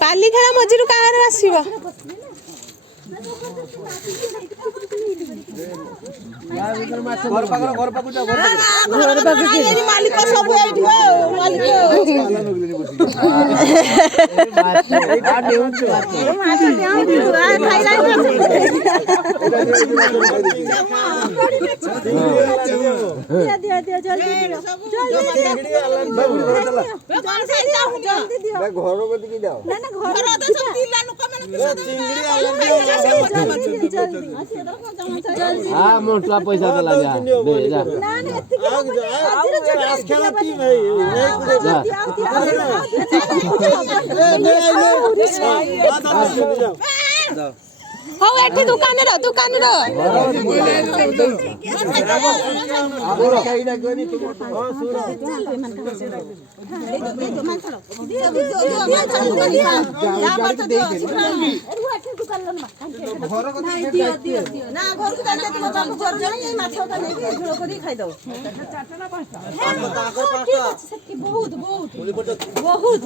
पाली खेला मझिरू कहार आसीबो घर पाक मालिक सब मालिक मोटा पैसा तो लगा दे जा हौ एठी दुकान रो बहुत